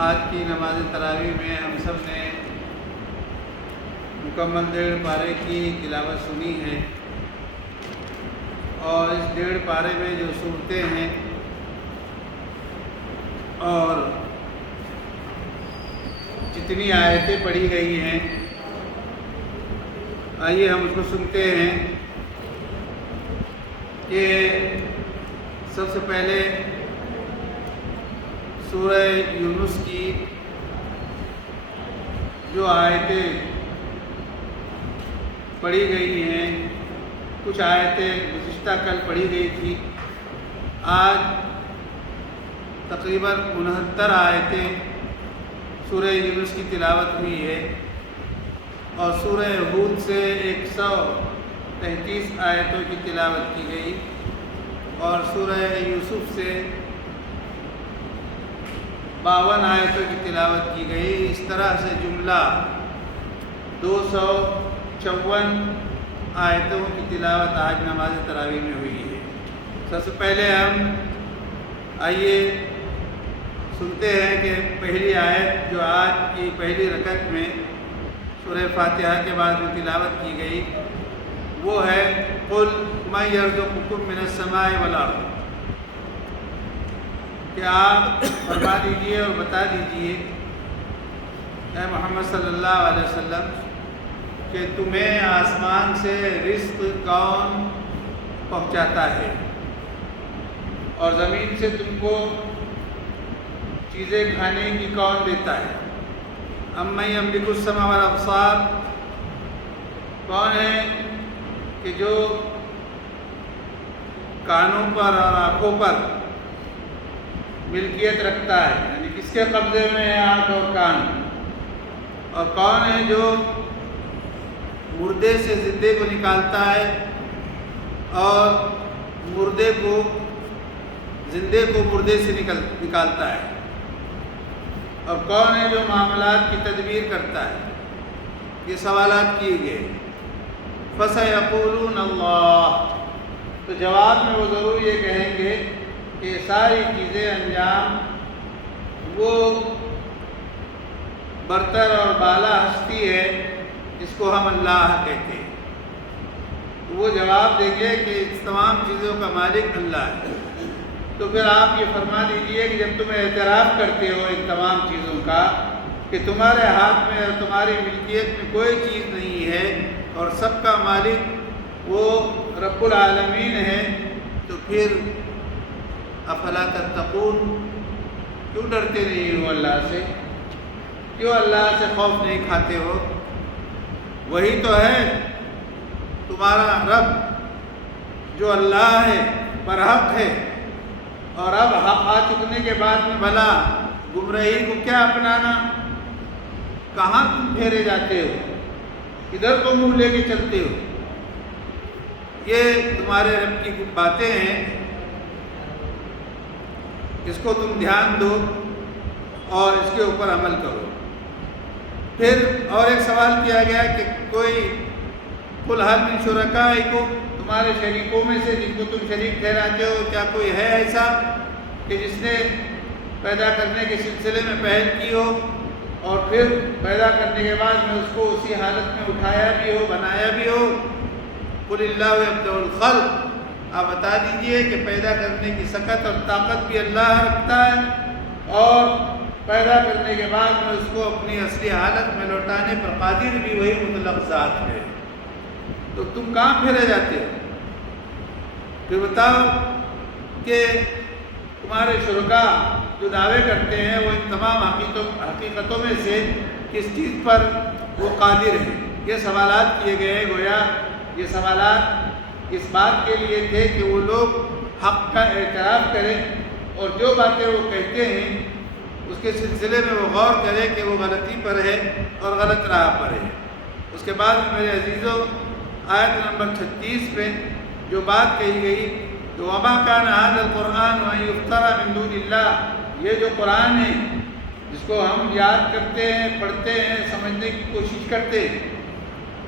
آج کی نماز تراویح میں ہم سب نے مکمل 1.5 پارے کی تلاوت سنی ہے، اور اس 1.5 پارے میں جو صورتیں ہیں اور جتنی آیتیں پڑھی گئی ہیں، آئیے ہم اس کو سنتے ہیں کہ سب سے پہلے سورہ یونس کی جو آیتیں پڑھی گئی ہیں، کچھ آیتیں گزشتہ کل پڑھی گئی تھی، آج تقریباً 69 آیتیں سورہ یونس کی تلاوت ہوئی ہے، اور سورہ ہود سے 133 آیتوں کی تلاوت کی گئی، اور سورہ یوسف سے 52 آیتوں کی تلاوت کی گئی۔ اس طرح سے جملہ 254 آیتوں کی تلاوت آج نماز تراویح میں ہوئی ہے۔ سب سے پہلے ہم آئیے سنتے ہیں کہ پہلی آیت جو آج کی پہلی رکعت میں سورہ فاتحہ کے بعد میں تلاوت کی گئی، وہ ہے قُلْ مَن يَرْزُقُكُم مِّنَ السَّمَاءِ وَالْأَرْضِ، کہ آپ فرما دیجئے اور بتا دیجئے اے محمد صلی اللہ علیہ وسلم کہ تمہیں آسمان سے رزق کون پہنچاتا ہے، اور زمین سے تم کو چیزیں کھانے کی کون دیتا ہے۔ اَمَّن يَمْلِكُ السَّمْعَ وَالْأَبْصَارَ، کون ہے کہ جو کانوں پر اور آنکھوں پر ملکیت رکھتا ہے، یعنی کس کے قبضے میں ہے آنکھ اور کان، اور کون ہے جو مردے سے زندے کو نکالتا ہے اور مردے کو زندے کو مردے سے نکالتا ہے، اور کون ہے جو معاملات کی تدبیر کرتا ہے۔ یہ سوالات کیے گئے۔ فَسَيَقُولُونَ اللَّهُ، تو جواب میں وہ ضرور یہ کہیں گے کہ یہ ساری چیزیں انجام وہ برتر اور بالا ہستی ہے جس کو ہم اللہ کہتے ہیں۔ تو وہ جواب دیں گے کہ اس تمام چیزوں کا مالک اللہ ہے۔ تو پھر آپ یہ فرما دیجئے کہ جب تم اعتراف کرتے ہو ان تمام چیزوں کا کہ تمہارے ہاتھ میں اور تمہاری ملکیت میں کوئی چیز نہیں ہے، اور سب کا مالک وہ رب العالمین ہے، تو پھر افلا تتقون، کیوں ڈرتے نہیں ہو اللہ سے؟ کیوں اللہ سے خوف نہیں کھاتے ہو؟ وہی تو ہے تمہارا رب جو اللہ ہے، برحق ہے، اور اب حق آ چکنے کے بعد میں بھلا گمراہی کو کیا اپنانا؟ کہاں تم پھیرے جاتے ہو؟ کدھر کو منہ لے کے چلتے ہو؟ یہ تمہارے رب کی کچھ باتیں ہیں، اس کو تم دھیان دو اور اس کے اوپر عمل کرو۔ پھر اور ایک سوال کیا گیا کہ کوئی قُلْ هَلْ مِن شُرَكَائِكُمْ، تمہارے شریکوں میں سے جن کو تم شریک ٹھہراتے ہو، کیا کوئی ہے ایسا کہ جس نے پیدا کرنے کے سلسلے میں پہل کی ہو اور پھر پیدا کرنے کے بعد میں اس کو اسی حالت میں اٹھایا بھی ہو، بنایا بھی ہو؟ قُلِ اللَّهُ يَبْدَأُ الْخَلْقَ، آپ بتا دیجئے کہ پیدا کرنے کی سکت اور طاقت بھی اللہ رکھتا ہے، اور پیدا کرنے کے بعد میں اس کو اپنی اصلی حالت میں لوٹانے پر قادر بھی وہی مطلق ذات ہے۔ تو تم کہاں پھیرے جاتے ہو؟ پھر بتاؤ کہ تمہارے شرکاء جو دعوے کرتے ہیں وہ ان تمام حقیقتوں میں سے کس چیز پر وہ قادر ہیں؟ یہ سوالات کیے گئے ہیں۔ گویا یہ سوالات اس بات کے لیے تھے کہ وہ لوگ حق کا اعتراف کریں، اور جو باتیں وہ کہتے ہیں اس کے سلسلے میں وہ غور کرے کہ وہ غلطی پر ہے اور غلط راہ پر ہے۔ اس کے بعد میرے عزیزوں، آیت نمبر 36 پہ جو بات کہی گئی کہ وَمَا كَانَ هَذَا الْقُرْآنُ أَن يُفْتَرَىٰ مِن دُونِ اللَّهِ، یہ جو قرآن ہے جس کو ہم یاد کرتے ہیں، پڑھتے ہیں، سمجھنے کی کوشش کرتے ہیں،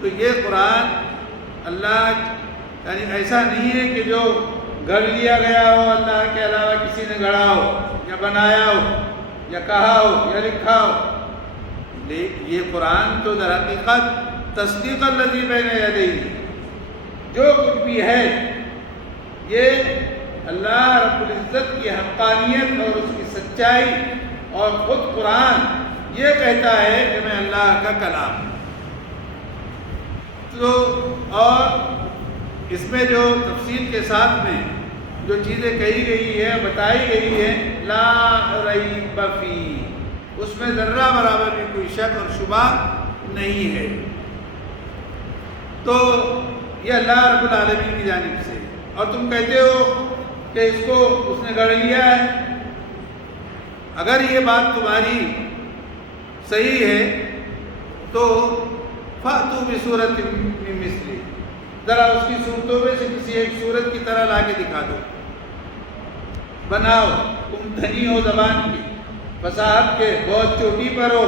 تو یہ قرآن اللہ یعنی ایسا نہیں ہے کہ جو گھڑ لیا گیا ہو، اللہ کے علاوہ کسی نے گھڑا ہو یا بنایا ہو، یا کہا ہو یا لکھا ہو، یہ قرآن تو در حقیقت تصدیق الذی بین یدیہ، جو کچھ بھی ہے یہ اللہ رب العزت کی حقانیت اور اس کی سچائی، اور خود قرآن یہ کہتا ہے کہ میں اللہ کا کلام ہوں۔ تو اور اس میں جو تفصیل کے ساتھ میں جو چیزیں کہی گئی ہے، بتائی گئی ہے، لا ریب فیہ، اس میں ذرہ برابر بھی کوئی شک اور شبہ نہیں ہے۔ تو یہ اللہ رب العالمین کی جانب سے، اور تم کہتے ہو کہ اس کو اس نے گڑھ لیا ہے۔ اگر یہ بات تمہاری صحیح ہے تو فَأْتُوا بِسُورَةٍ مِّن مِّثْلِهِ، ذرا اس کی صورتوں میں سے کسی ایک صورت کی طرح لا کے دکھا دو، بناؤ۔ تم دھنی ہو زبان کی، فصاحت کے بہت چوٹی پر ہو،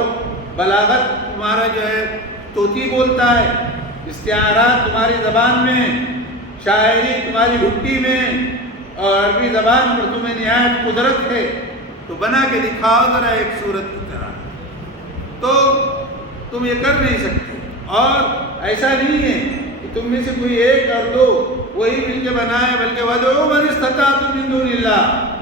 بلاغت تمہارا جو ہے طوطی بولتا ہے، استعارات تمہاری زبان میں، شاعری تمہاری گھٹی میں، اور عربی زبان پر تمہیں نہایت قدرت ہے، تو بنا کے دکھاؤ ذرا ایک صورت کی طرح۔ تو تم یہ کر نہیں سکتے، اور ایسا نہیں ہے کہ تم میں سے کوئی ایک اور دو وہی مل کے بنائے، بلکہ وَادْعُوا مَنِ اسْتَطَعْتُم مِّن دُونِ اللَّهِ،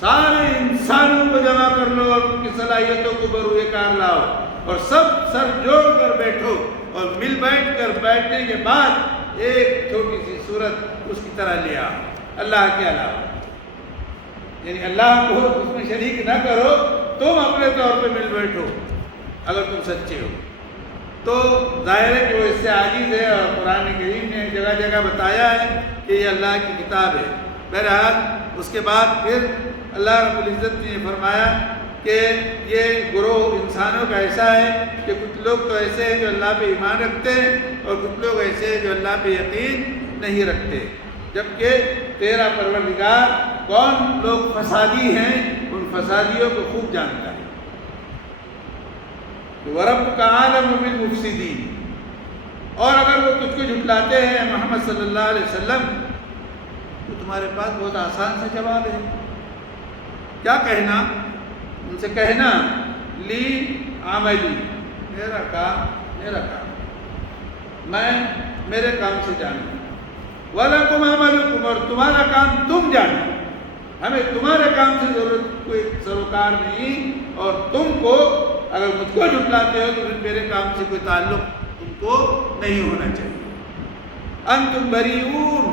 سارے انسانوں کو جمع کر لو اور ان کی صلاحیتوں کو بروئے کار لاؤ، اور سب سر جوڑ کر بیٹھو، اور مل بیٹھ کر بیٹھنے کے بعد ایک چھوٹی سی صورت اس کی طرح لیا اللہ کے علاوہ، یعنی اللہ کو اس میں شریک نہ کرو، تم اپنے طور پہ مل بیٹھو اگر تم سچے ہو۔ تو ظاہر ہے کہ وہ اس سے عاجز ہے، اور قرآن کریم نے جگہ جگہ بتایا ہے کہ یہ اللہ کی کتاب ہے۔ بہرحال اس کے بعد پھر اللہ رب العزت نے فرمایا کہ یہ گروہ انسانوں کا ایسا ہے کہ کچھ لوگ تو ایسے ہیں جو اللہ پہ ایمان رکھتے ہیں، اور کچھ لوگ ایسے ہیں جو اللہ پہ یقین نہیں رکھتے، جبکہ تیرا پروردگار کون لوگ فسادی ہیں ان فسادیوں کو خوب جانتا ہے۔ وَرَبُّكَ أَعْلَمُ بِالْمُفْسِدِينَ، اور اگر وہ تجھ کو جھٹلاتے ہیں محمد صلی اللہ علیہ وسلم، تو تمہارے پاس بہت آسان سا جواب ہے۔ کیا کہنا؟ ان سے کہنا لی عملی، میرا کام میں میرے کام سے جانوں، وَلَكُمْ عَمَلُكُمْ، اور تمہارا کام تم جانو، ہمیں تمہارے کام سے ضرورت کوئی سروکار نہیں، اور تم کو اگر مجھ کو جھٹلاتے ہو تو پھر میرے کام سے کوئی تعلق تم کو نہیں ہونا چاہیے۔ انتم بریئون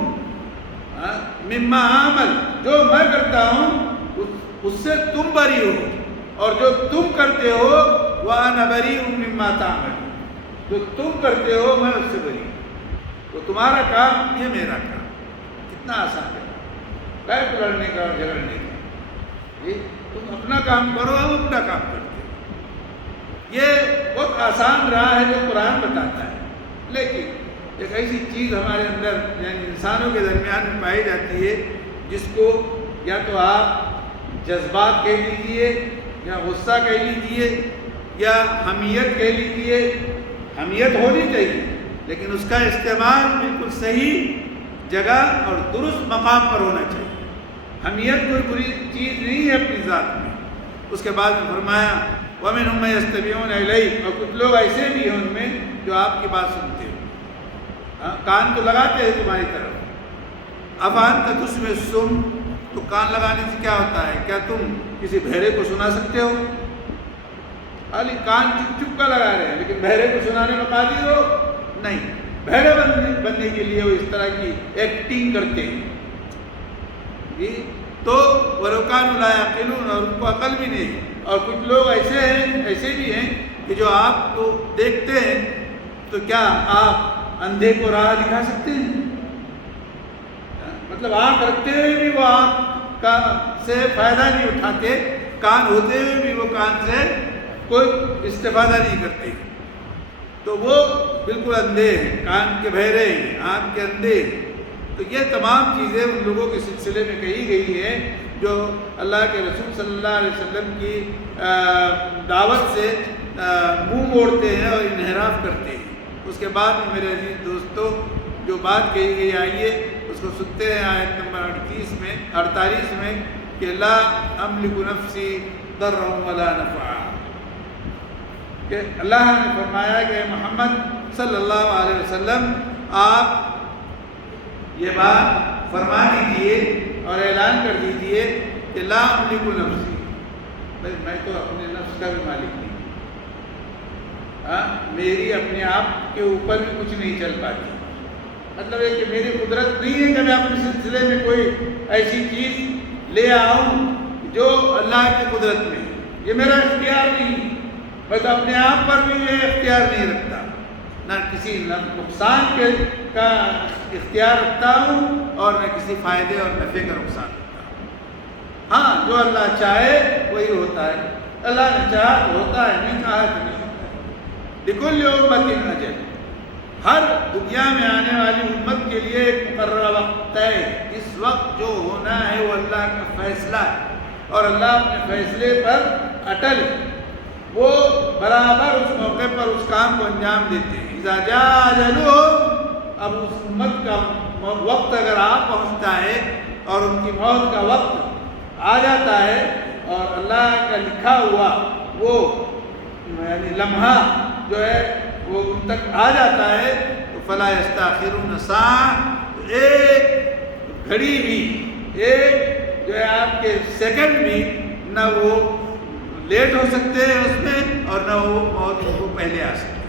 مما عمل، جو میں کرتا ہوں اس سے تم بری ہو، اور جو تم کرتے ہو وَأَنَا بَرِيءٌ مِّمَّا تَعْمَلُونَ، جو تم کرتے ہو میں اس سے بری ہوں، تو تمہارا کام یہ میرا کام۔ کتنا آسان ہے کہے لڑنے کا اور جھگڑنے کا، تم اپنا کام کرو، ہم اپنا کام کرتے ہیں۔ یہ بہت آسان راہ ہے جو قرآن بتاتا ہے، لیکن ایک ایسی چیز ہمارے اندر یعنی انسانوں کے درمیان میں پائی جاتی ہے جس کو یا تو آپ جذبات کہہ لیجئے، یا غصہ کہہ لیجئے، یا حمیت کہہ لیجئے۔ حمیت ہونی چاہیے لیکن اس کا استعمال بالکل صحیح جگہ اور درست مقام پر ہونا چاہیے۔ حمیت کوئی بری چیز نہیں ہے اپنی ذات میں۔ اس کے بعد میں فرمایا وَمِنْهُمْ مَن يَسْتَمِعُونَ إِلَيْكَ، اور کچھ لوگ ایسے بھی ہیں ان میں جو آپ کی بات سنتے ہیں، کان تو لگاتے ہیں تمہاری طرف۔ أَفَأَنْتَ تُسْمِعُ الصُّمَّ، تو کان لگانے سے کیا ہوتا ہے؟ کیا تم کسی بہرے کو سنا سکتے ہو؟ خالی کان چپ چپ کا لگا رہے ہیں لیکن بہرے کو سنانے میں قادر ہو؟ نہیں۔ بہرے بننے کے لیے وہ اس طرح کی ایکٹنگ کرتے ہیں۔ تو وَلَوْ كَانُوا لَا يَعْقِلُونَ، اور ان کو عقل بھی نہیں۔ اور کچھ لوگ ایسے بھی ہیں کہ جو آپ کو دیکھتے ہیں تو کیا آپ اندھے کو راہ دکھا سکتے ہیں؟ مطلب آنکھ رکھتے ہوئے بھی وہ آنکھ کا سے فائدہ نہیں اٹھاتے، کان ہوتے ہوئے بھی وہ کان سے کوئی استفادہ نہیں کرتے، تو وہ بالکل اندھے ہیں، کان کے بہرے ہیں، آنکھ کے اندھے ہیں۔ تو یہ تمام چیزیں ان لوگوں کے سلسلے میں کہی گئی ہیں جو اللہ کے رسول صلی اللہ علیہ وسلم کی دعوت سے منہ موڑتے ہیں اور انحراف کرتے ہیں۔ اس کے بعد میں میرے عزیز دوستو جو بات کہی گئی آئیے اس کو سنتے ہیں آیت نمبر 48 میں کہ لا املک نفسی ضرا ولا نفعا، کہ اللہ نے فرمایا کہ محمد صلی اللہ علیہ وسلم آپ یہ بات فرما دیجئے اور اعلان کر دیجئے کہ لا املک نفسی، بھائی میں تو اپنے نفس کا بھی مالک نہیں، میری اپنے آپ کے اوپر بھی کچھ نہیں چل پاتی، مطلب ہے کہ میری قدرت نہیں ہے کہ میں اپنے سلسلے میں کوئی ایسی چیز لے آؤں جو اللہ کی قدرت میں ہے، یہ میرا اختیار نہیں، میں تو اپنے آپ پر بھی یہ اختیار نہیں رکھتا، نہ کسی نقصان کا اختیار رکھتا ہوں اور نہ کسی فائدے اور نفع کا نقصان رکھتا ہوں۔ ہاں جو اللہ چاہے وہی ہوتا ہے، اللہ نے چاہا تو ہوتا ہے، نہیں چاہا تو نہیں ہوتا ہے۔ لکل امۃ اجل، ہر دنیا میں آنے والی امت کے لیے ایک مقررہ وقت ہے، اس وقت جو ہونا ہے وہ اللہ کا فیصلہ ہے اور اللہ اپنے فیصلے پر اٹل ہے، وہ برابر اس موقع پر اس کام کو انجام دیتے ہیں۔ اذا جاء اجلهم، اب اس امت کا وقت اگر آ پہنچتا ہے اور ان کی موت کا وقت آ جاتا ہے اور اللہ کا لکھا ہوا وہ یعنی لمحہ جو ہے وہ ان تک آ جاتا ہے تو فلا یستاخرون ساعۃ، ایک گھڑی بھی، ایک جو ہے آپ کے سیکنڈ بھی نہ وہ لیٹ ہو سکتے ہیں اس میں اور نہ وہ موت کو پہلے آ سکتے ہیں۔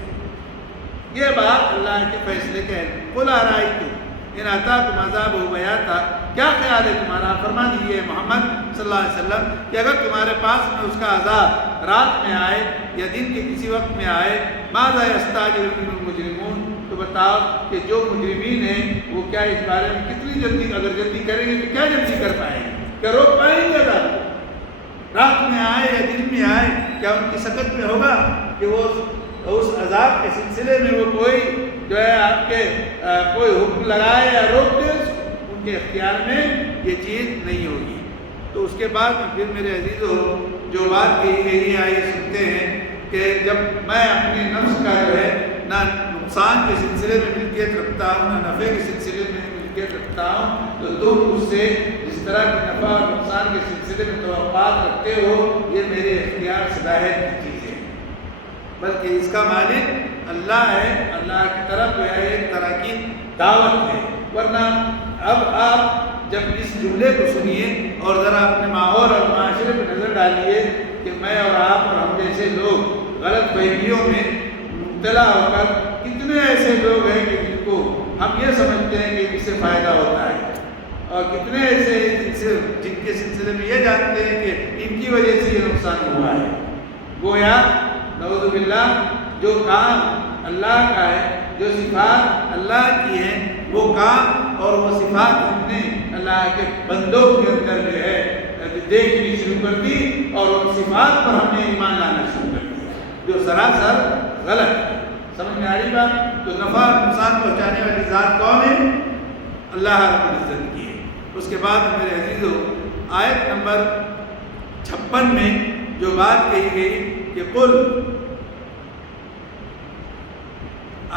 یہ بات اللہ کے فیصلے کے ہے۔ قل ارأیتم ان اتاکم عذاب بیاتا، کیا خیال ہے تمہارا؟ فرما دیجیے محمد صلی اللہ علیہ وسلم کہ اگر تمہارے پاس میں اس کا عذاب رات میں آئے یا دن کے کسی وقت میں آئے، ماذا یستعجل منہ المجرمون، تو بتاؤ کہ جو مجرمین ہیں وہ کیا اس بارے میں کتنی جلدی، اگر جلدی کریں گے تو کیا جلدی کر پائیں گے، کیا روک پائیں گے عذاب کو؟ رات میں آئے یا دن میں آئے، کیا ان کی سکت میں ہوگا کہ وہ اس عذاب کے سلسلے میں وہ کوئی جو ہے آپ کے کوئی حکم لگائے یا روک دے؟ ان کے اختیار میں یہ چیز نہیں ہوگی۔ تو اس کے بعد میں پھر میرے عزیزو جو بات کہی گئی ہے آئیے سنتے ہیں کہ جب میں اپنے نفس کا جو ہے نہ نقصان کے سلسلے میں ملکیت رکھتا ہوں نہ نفع کے سلسلے میں ملکیت رکھتا ہوں، تو تم اس سے جس طرح کی نفع اور نقصان کے سلسلے میں توقعات رکھتے ہو، یہ میرے اختیار سے باہر کی چیز ہے، بلکہ اس کا مالک اللہ ہے، اللہ کی طرف جو ہے ایک طرح کی دعوت ہے۔ ورنہ اب آپ جب اس جملے کو سنیے اور ذرا اپنے ماحول اور معاشرے پہ نظر ڈالیے کہ میں اور آپ اور ہم جیسے لوگ غلط فہمیوں میں مبتلا ہو کر کتنے ایسے لوگ ہیں کہ جن کو ہم یہ سمجھتے ہیں کہ اس سے فائدہ ہوتا ہے، اور کتنے ایسے جن کے سلسلے میں یہ جانتے ہیں کہ ان کی وجہ سے یہ نقصان ہوا ہے۔ گویا نعوذ باللہ جو کام اللہ کا ہے، جو صفات اللہ کی ہیں، وہ کام اور وہ صفات ہم نے اللہ کے بندوں کے اندر جو ہے دیکھنی شروع کر دی اور ان صفات پر ہم نے ایمان لانا شروع کر دیا، جو سراسر غلط ہے۔ سمجھ میں آ رہی بات؟ تو نفع اور نقصان پہنچانے والی ذات کون ہے؟ اللہ رب العزت کی ہے۔ اس کے بعد میرے عزیزو آیت نمبر 56 میں جو بات کہی گئی کہ قل،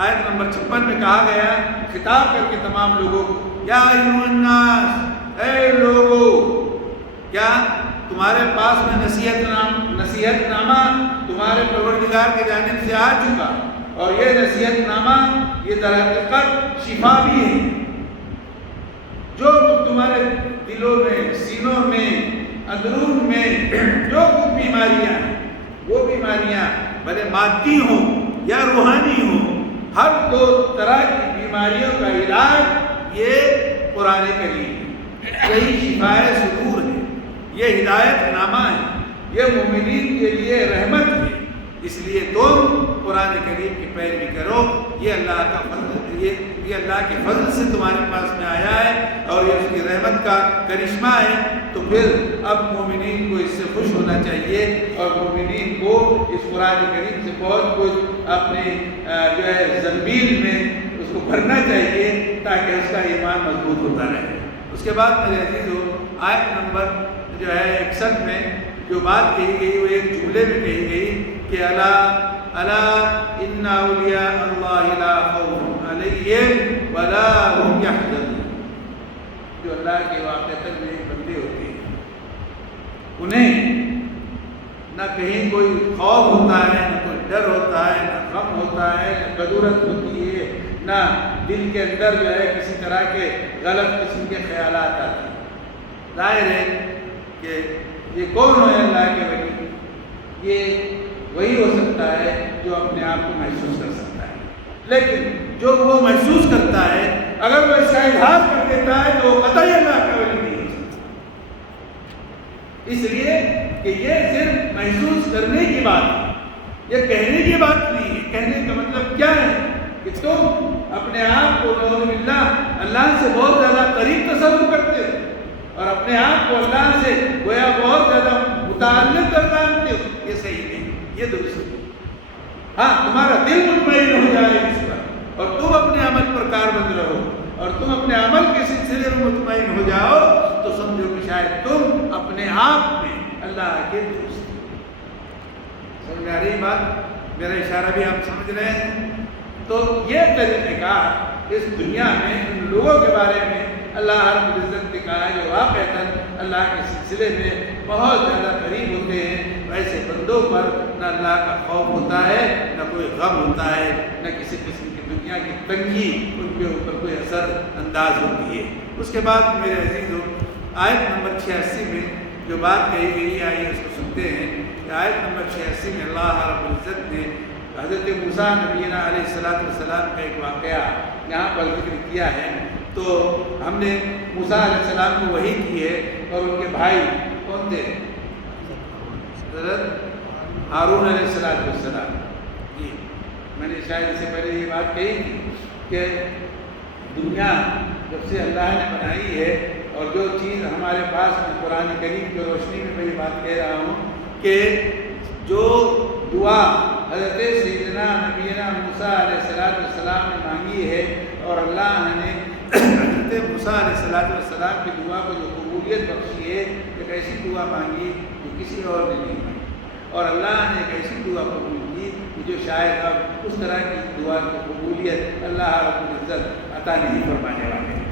آیت نمبر 56 میں کہا گیا خطاب کر کے تمام لوگوں کو، یا ایھا الناس، اے لوگو، کیا تمہارے پاس میں نصیحت نامہ تمہارے پروردگار کی جانب سے آ چکا، اور یہ نصیحت نامہ یہ در حقیقت شفا بھی ہے، جو تمہارے دلوں میں، سینوں میں، اندرون میں جو کچھ بیماریاں ہیں، وہ بیماریاں بھلے مادی ہوں یا روحانی ہوں، ہر دو طرح کی بیماریوں کا علاج یہ قرآن کریم ہے، یہی شفائے صدور ہے، یہ ہدایت نامہ ہے، یہ مومنین کے لیے رحمت ہے۔ اس لیے تم قرآن کریم کی پیروی کرو، یہ اللہ کا فضل، یہ اللہ کے فضل سے تمہارے پاس میں آیا ہے اور یہ اس کی رحمت کا کرشمہ ہے۔ تو پھر اب مومنین کو اس سے خوش ہونا چاہیے اور مومنین کو اس قرآن کریم سے بہت کچھ اپنے جو ہے زنبیل میں اس کو بھرنا چاہیے تاکہ اس کا ایمان مضبوط ہوتا رہے۔ اس کے بعد میرے عزیزو آیت نمبر جو ہے 61 میں جو بات کہی گئی وہ ایک جملے میں کہی گئی کہ الا ان اولیاء اللہ لا خوف علیہم ولا هم يحزنون، جو اللہ کے واقعات میں بندے ہوتے ہیں انہیں نہ کہیں کوئی خوف ہوتا ہے، نہ کوئی ڈر ہوتا ہے، نہ غم ہوتا ہے، نہ کدورت ہوتی ہے، نہ دل کے اندر جو ہے کسی طرح کے غلط قسم کے خیالات آتے ہیں۔ ظاہر ہے کہ یہ کون ہے اللہ کے ولی؟ یہ وہی ہو سکتا ہے جو اپنے آپ کو محسوس کر سکتا ہے، لیکن جو وہ محسوس کرتا ہے اگر وہ اس کا اظہار کر دیتا ہے تو وہ قطعی اللہ کا ولی نہیں ہو سکتا۔ اس لیے کہ یہ صرف محسوس کرنے کی بات ہے، یہ کہنے کی بات نہیں ہے۔ کہنے کا مطلب کیا ہے کہ تم اپنے آپ کو نعوذ باللہ اللہ سے بہت زیادہ قریب تصور کرتے ہو اور اپنے آپ کو اللہ سے گویا بہت زیادہ متعلق جانتے ہو، یہ صحیح نہیں، یہ درست نہیں۔ ہاں، تمہارا دل مطمئن ہو جائے اس پر اور تم اپنے عمل پر کاربند رہو اور تم اپنے عمل کے سلسلے میں مطمئن ہو جاؤ تو سمجھو کہ شاید تم اپنے آپ میں اللہ کے دوست ہو۔ سمجھ آ رہی بات؟ میرا اشارہ بھی آپ سمجھ رہے ہیں؟ تو یہ طریقہ کار اس دنیا میں ان لوگوں کے بارے میں اللہ رب العزت نے کہا ہے جو واقعتاً اللہ کے سلسلے میں بہت زیادہ قریب ہوتے ہیں، ویسے بندوں پر نہ اللہ کا خوف ہوتا ہے، نہ کوئی غم ہوتا ہے، نہ کسی قسم کی دنیا کی تنگی ان کے اوپر کوئی اثر انداز ہوتی ہے۔ اس کے بعد میرے عزیزوں، آیت نمبر 86 میں جو بات کہی گئی آئیے اس کو سنتے ہیں کہ آیت نمبر 86 میں اللہ رب العزت نے حضرت موسیٰ نبینا علیہ السلام کا ایک واقعہ یہاں پر ذکر کیا ہے۔ تو ہم نے موسیٰ علیہ السلام کو وحی کی ہے اور ان کے بھائی کون تھے؟ حضرت ہارون علیہ السلام۔ جی، میں نے شاید اس سے پہلے یہ بات کہی تھی کہ دنیا جب سے اللہ نے بنائی ہے اور جو چیز ہمارے پاس میں قرآن کریم کی روشنی میں یہ بات کہہ رہا ہوں کہ جو دعا حضرت سیدنا نبینا موسیٰ علیہ السلام نے مانگی ہے اور اللہ نے حضرت موسیٰ علیہ السلام کی دعا کو جو قبولیت بخشی ہے، ایک ایسی دعا مانگی جو کسی اور نے نہیں مانگی، اور اللہ نے ایک ایسی دعا قبول کی کہ جو شاید اب اس طرح کی دعا کی قبولیت اللہ رب العزت عطا نہیں فرمانے والے ہیں۔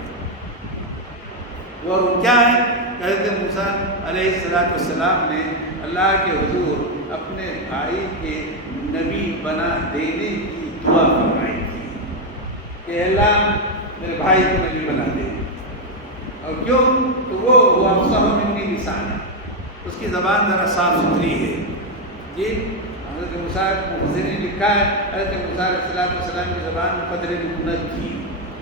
اور کیا ہے؟ حضرت موسیٰ علیہ السلام نے اللہ کے حضور اپنے بھائی کے نبی بنا دینے کی دعا فرمائی تھی کہ اللہ میرے بھائی کو نبی بنا دے۔ اور کیوں؟ تو وہ افصح منی لسانا، اس کی زبان ذرا صاف ستھری ہے۔ جی، حضرت موسیٰ نے لکھا ہے حضرت موسیٰ علیہ السلام کی زبان میں قدر نکونت تھی۔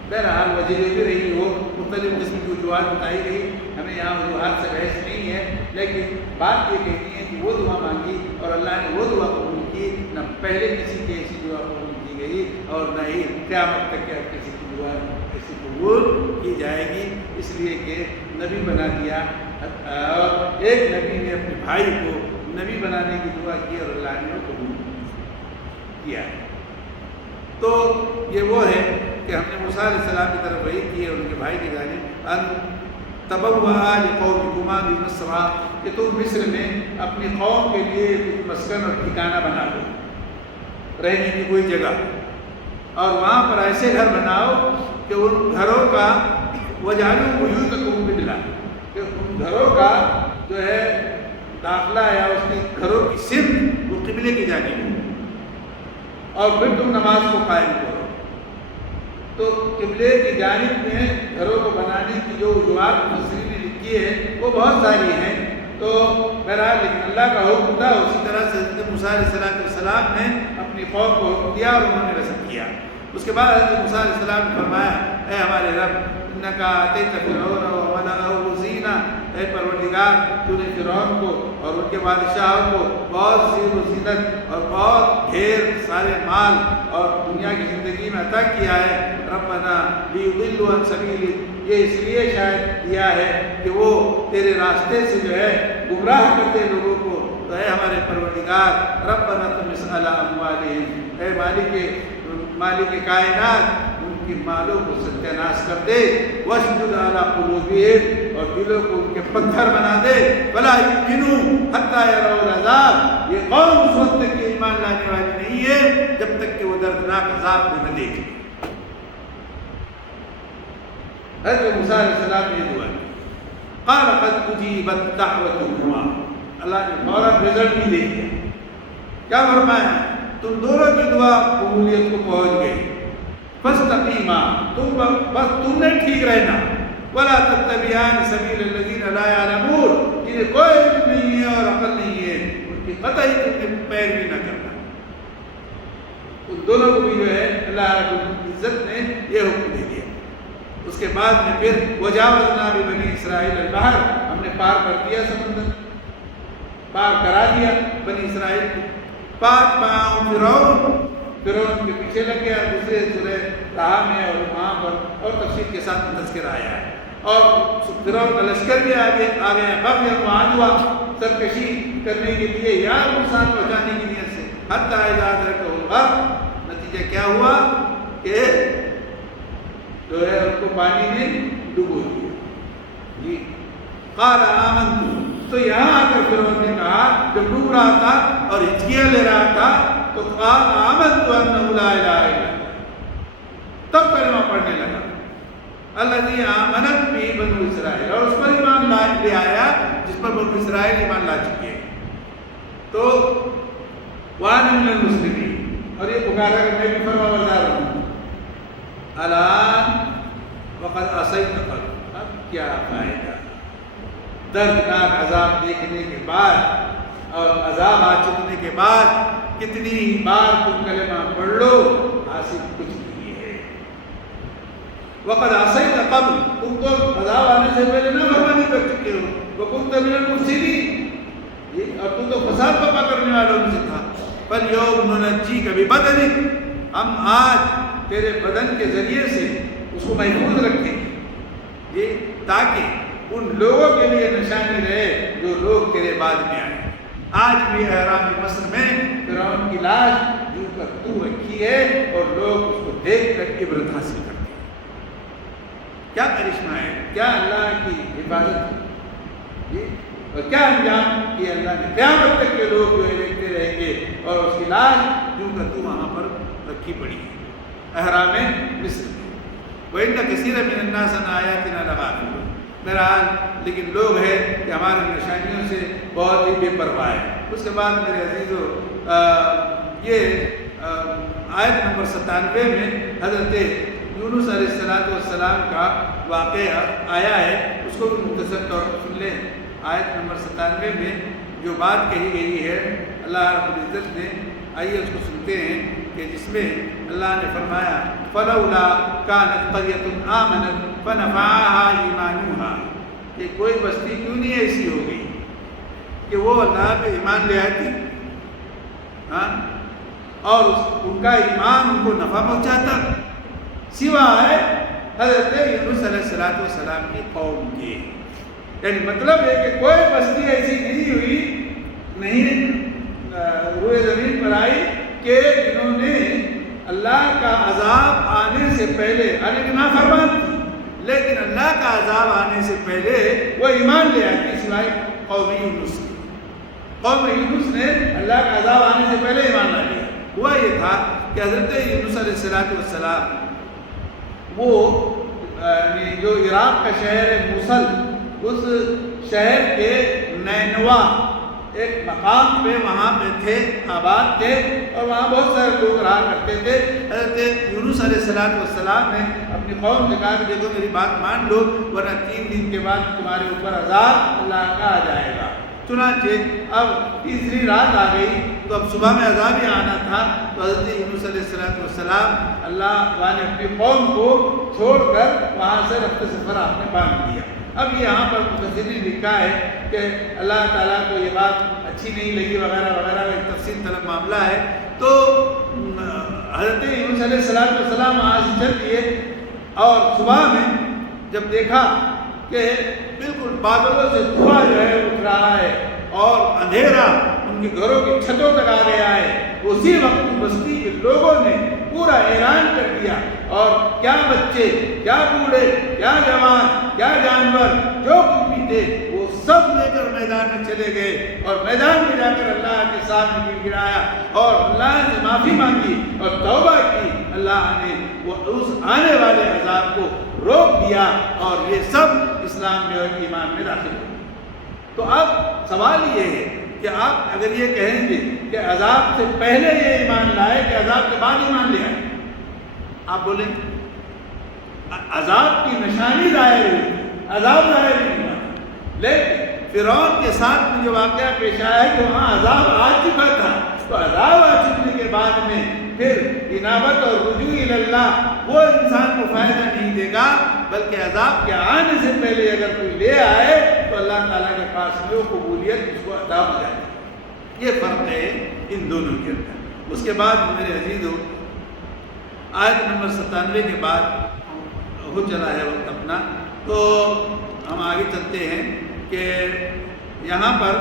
بہرحال وجہ یہ بھی رہی ہو، مختلف قسم کی وجوہات بتائی گئی، ہمیں یہاں وجوہات سے بحث نہیں ہے، لیکن بات یہ کہنی ہے کہ وہ دعا مانگی اور اللہ نے وہ دعا قبول کی۔ نہ پہلے کسی کی ایسی دعا قبول کی گئی اور نہ ہی قیامت تک کہ کسی کی دعا ایسی قبول کی جائے گی، اس لیے کہ نبی بنا دیا۔ اور ایک نبی نے اپنے بھائی کو نبی بنانے کی دعا کی اور اللہ نے وہ قبول کیا۔ تو یہ وہ ہے کہ ہم نے موسیٰ علیہ السلام کی طرف وحی کی ہے اور ان کے بھائی کی جانب ان تبوّأ لقومکما بمصر، کہ تم مصر میں اپنی قوم کے لیے مسکن اور ٹھکانہ بنا دو، رہنے کی کوئی جگہ، اور وہاں پر ایسے گھر بناؤ کہ ان گھروں کا وجعلوا بیوتکم قبلہ، کہ ان گھروں کا جو ہے داخلہ یا اس کے گھروں کی سمت وہ قبلے کی جانب ہو، اور پھر تم نماز کو قائم کرو۔ تو قبلے کی جانب میں گھروں کو بنانے کی جو وجوہات مفسرین نے لکھی ہے وہ بہت ساری ہیں۔ تو بہرحال لیکن اللہ کا حکم تھا، اسی طرح سے حضرت موسیٰ علیہ السلام نے اپنی قوم کو حکم دیا اور انہوں نے رسم کیا۔ اس کے بعد حضرت موسیٰ علیہ السلام نے فرمایا، اے ہمارے رب، انک آتیت فرعون وملأہ زینہ، اے پروردگار تو نے فرعون کو اور ان کے بادشاہوں کو بہت زیر و زینت اور بہت ڈھیر سارے مال اور دنیا کی زندگی میں عطا کیا ہے۔ ربنا لیضلوا عن سبیلک، یہ اس لیے شاید دیا ہے کہ وہ تیرے راستے سے جو ہے گمراہ کرتے لوگوں کو۔ تو اے ہمارے پروردگار، ربنا طمس علی اموالہم، اے مالک کائنات ان کی مالوں کو ستیہ ناش کر دے، واشدد علی قلوبہم، اور دلوں کو ان کے پتھر بنا دے، فلا یؤمنوا حتی یروا العذاب، یہ قوم اس وقت تک کہ ایمان لانے والی نہیں ہے جب تک کہ وہ دردناک عذاب کو نہ دیکھے۔ حضرت موسیٰ علیہ السلام نے یہ دعا کی، قال قد اجیبت دعوتکما، اللہ نے فوراً رزلٹ بھی دے دیا. کیا فرمایا؟ تم دونوں کی دعا قبولیت کو پہنچ گئی. فاستقیما، تم نے ٹھیک رہنا. ولا تتبعان سبیل الذین لا یعلمون، جنہیں کوئی علم نہیں ہے اور عقل نہیں ہے، ان کی قطعی تم نے پیروی نہ کرنا. ان دونوں کو بھی جو ہے اللہ رب العزت نے یہ حکم دے دیا. اس کے بعد میں پھر وجاوزنا ببنی اسرائیل البحر، ہم نے پار کر دیا سمندر، پار کرا دیا بنی اسرائیل کو. فاتبعہم فرعون کے پیچھے لگ گیا. دوسرے سورہ طٰہٰ میں اور وہاں پر اور تفصیل کے ساتھ تذکرہ آیا ہے. اور فرعون کا لشکر بھی آ گیا بغیًا وعدوٰا، سرکشی کرنے کے لیے یا نقصان پہنچانے کی نیت سے. حتیٰ اذا ادرکہ الغرق، نتیجہ کیا ہوا کہ جو ہے ان کو پانی نے ڈبو دیا. جی قال آمنت، تو یہاں آ کر فرعون نے کہا جب ڈوب رہا تھا اور ہچکیاں لے رہا تھا تو قال آمنت انہ لا الہ الا اللہ، تب کلمہ پڑھنے لگا. الذی آمنت بہ بنو اسرائیل، اور اس پر ایمان لے آیا جس پر بنو اسرائیل ایمان لا چکے ہیں. تو وانا من المسلمین، اور یہ پکارا کہ میں بھی فرما بردار ہوں. الان وقد عصیت قبل، اب کیا فائدہ؟ دردناک عذاب دیکھنے کے بعد اور عذاب آ چکنے کے بعد کتنی بار تم کلمہ پڑھ لو، حاصل کچھ نہیں ہے. وقد عصیت قبل، تم تو عذاب آنے سے پہلے نہ فرمانی کر چکے ہو. وکنت من المفسدین، اور تم تو فساد برپا کرنے والوں میں سے تھا. فالیوم ننجیک ببدنک، ہم آج تیرے بدن کے ذریعے سے اس کو محفوظ رکھیں گے تاکہ ان لوگوں کے لیے نشانی رہے جو لوگ تیرے بعد میں آئے. آج بھی احرام مصر میں فرعون کی لاش یوں کر تو رکھی ہے اور لوگ اس کو دیکھ کر عبرت حاصل کرتے ہیں. کیا کرشمہ ہے، کیا اللہ کی حفاظت ہے، اور کیا انجام کیا اللہ نے. قیامت تک کے لوگ جو ہے دیکھتے رہیں گے اور اس کی لاش یوں کر تو وہاں پر رکھی پڑی ہے احرام مصر میں. وَإِنَّ كَثِيرًا مِنَ النَّاسِ عَنْ آيَاتِنَا لَغَافِلُونَ، بہرحال لیکن لوگ ہیں کہ ہماری نشانیوں سے بہت ہی بے پرواہ ہے. اس کے بعد میرے عزیزو یہ آیت نمبر 97 میں حضرت یونس علیہ السلام کا واقعہ آیا ہے، اس کو بھی مختصر طور پر سن لیں. آیت نمبر 97 میں جو بات کہی گئی ہے اللہ رب العزت نے، آئیے اس کو سنتے ہیں کہ جس میں اللہ نے فرمایا فلولا كانت قرية آمنت فنفعها ایمانها، کہ کوئی بستی کیوں نہیں ایسی ہو گئی کہ وہ اللہ پہ ایمان لے آتی اور ان کا ایمان ان کو نفع پہنچاتا، سوائے حضرت یونس علیہ السلام کی قوم کے. یعنی مطلب ہے کہ کوئی بستی ایسی نہیں ہوئی، نہیں روئے زمین پر آئی کہ جنہوں نے اللہ کا عذاب آنے سے پہلے، حالانکہ نافرمان تھی لیکن اللہ کا عذاب آنے سے پہلے وہ ایمان لے آتی، سوائے قوم یونس. قوم یونس نے اللہ کا عذاب آنے سے پہلے ایمان لا لیا. ہوا یہ تھا کہ حضرت یونس علیہ السلام وہ جو عراق کا شہر ہے موصل، اس شہر کے نینوا ایک مقام پہ وہاں پہ تھے، آباد تھے، اور وہاں بہت سارے لوگ رہا کرتے تھے. حضرت یونس علیہ السلام نے اپنی قوم سے کہا کہ دیکھو میری بات مان لو ورنہ 3 دن کے بعد تمہارے اوپر عذاب اللہ کا آ جائے گا. چنانچہ اب تیسری رات آ گئی تو اب صبح میں عذاب ہی آنا تھا. تو حضرت یونس علیہ السلام اللہ نے اپنی قوم کو چھوڑ کر وہاں سے رفت سفر آپ نے باندھ دیا. اب یہاں پر مفسرین نے لکھا ہے کہ اللہ تعالیٰ کو یہ بات اچھی نہیں لگی وغیرہ وغیرہ، ایک تفصیل طلب معاملہ ہے. تو حضرت یونس علیہ السلام وہاں سے چل دیے اور صبح میں جب دیکھا کہ بالکل بادلوں سے دھواں جو ہے اٹھ رہا ہے اور اندھیرا ان کے گھروں کی چھتوں تک آ گیا ہے، اسی وقت بستی کے لوگوں نے پورا اعلان کر دیا اور کیا بچے، کیا بوڑھے، کیا جوان، کیا جانور، جو کچھ بھی تھے وہ سب لے کر میدان میں چلے گئے اور میدان میں جا کر اللہ کے سامنے گر گرایا اور اللہ سے معافی مانگی اور توبہ کی. اللہ نے وہ اس آنے والے عذاب کو روک دیا اور یہ سب اسلام میں اور ایمان میں داخل ہو. تو اب سوال یہ ہے کہ آپ اگر یہ کہیں گے کہ عذاب سے پہلے یہ ایمان لائے کہ عذاب کے بعد ایمان لے آئے، آپ بولیں عذاب کی نشانی ظاہر ہوئی، عذاب ظاہر نہیں ہوا، لیکن فرعون کے ساتھ میں جو واقعہ پیش آیا ہے کہ وہاں عذاب آ چکا تھا، تو عذاب آ چکنے کے بعد میں پھر انابت اور رجوع اللہ وہ انسان کو فائدہ نہیں دے گا، بلکہ عذاب کے آنے سے پہلے اگر کوئی لے آئے تو اللہ تعالیٰ کے پاس میں وہ قبولیت اس کو عطا ہو جائے گی۔ یہ فرق ہے ان دونوں کے اندر۔ اس کے بعد میرے عزیزو آیت نمبر 97 کے بعد ہو چلا ہے وقت اپنا، تو ہم آگے چلتے ہیں کہ یہاں پر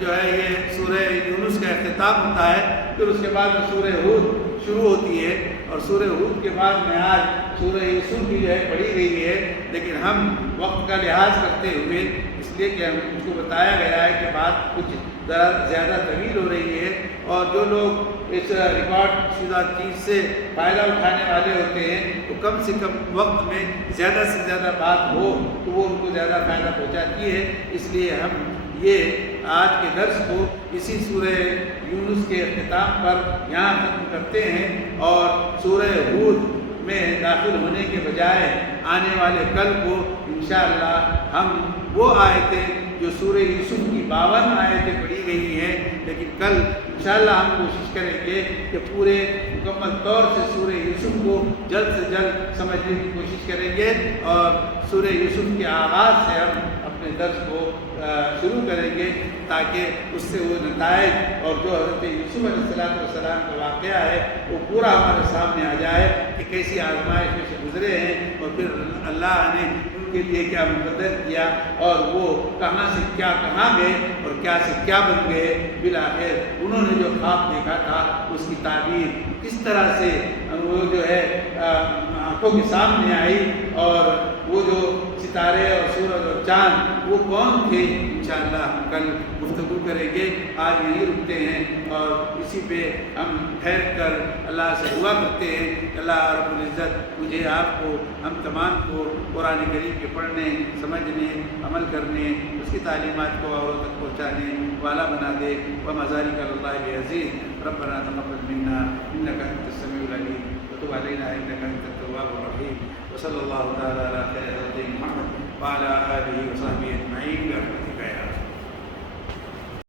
جو ہے یہ سورہ یونس کا اختتام ہوتا ہے، پھر اس کے بعد سورہ ہود شروع ہوتی ہے، اور سورہ ہود کے بعد میں آج سورہ یوسف بھی جو ہے پڑھی گئی ہے، لیکن ہم وقت کا لحاظ کرتے ہوئے اس لیے کہ ہم اس کو بتایا گیا ہے کہ بات کچھ ذرا زیادہ طویل ہو رہی ہے، اور جو لوگ اس ریکارڈ شدہ چیز سے فائدہ اٹھانے والے ہوتے ہیں تو کم سے کم وقت میں زیادہ سے زیادہ بات ہو تو وہ ان کو زیادہ فائدہ پہنچاتی ہے، اس لیے ہم یہ آج کے درس کو اسی سورہ یونس کے اختتام پر یہاں ختم کرتے ہیں، اور سورہ ہود میں داخل ہونے کے بجائے آنے والے کل کو انشاءاللہ ہم وہ آیتیں جو سورہ یوسف کی 52 آیتیں پڑھی گئی ہیں، لیکن کل انشاءاللہ ہم کوشش کریں گے کہ پورے مکمل طور سے سورہ یوسف کو جلد سے جلد سمجھنے کی کوشش کریں گے، اور سورہ یوسف کے آغاز سے ہم اپنے درس کو شروع کریں گے تاکہ اس سے وہ نتائج اور جو حضرت یوسف علیہ السلام کا واقعہ ہے وہ پورا ہمارے سامنے آ جائے کہ کیسی آزمائش میں سے گزرے ہیں، اور پھر اللہ نے ان کے لیے کیا مقدر کیا، اور وہ کہاں سے کیا کہاں گئے اور کیا سے کیا بن گئے، بالآخر انہوں نے جو خواب دیکھا تھا اس کی تعبیر کس طرح سے وہ جو ہے آنکھوں کے سامنے آئی، اور وہ جو ستارے اور سورج اور چاند وہ کون تھے، انشاءاللہ ہم کل گفتگو کریں گے۔ آج یہیں رکتے ہیں، اور اسی پہ ہم ٹھہر کر اللہ سے دعا کرتے ہیں کہ اللہ رب العزت مجھے آپ کو ہم تمام کو قرآن کریم کے پڑھنے، سمجھنے، عمل کرنے، اس کی تعلیمات کو اوروں تک پہنچانے والا بنا دے۔ وَمَذَالِكَ عَلَى اللَّهِ بِعَزِيزٍ رَبَّنَا تَقَبَّلْ مِنَّا إِنَّكَ أَنْتَ السَّمِيعُ الْعَلِيمُ وَتُبْ عَلَيْنَا إِنَّكَ أَنْتَ التَّوَّابُ الرَّحِيمُ وصلى الله تعالى على خير خلقه محمد وعلى آله وصحبه أجمعين برحمته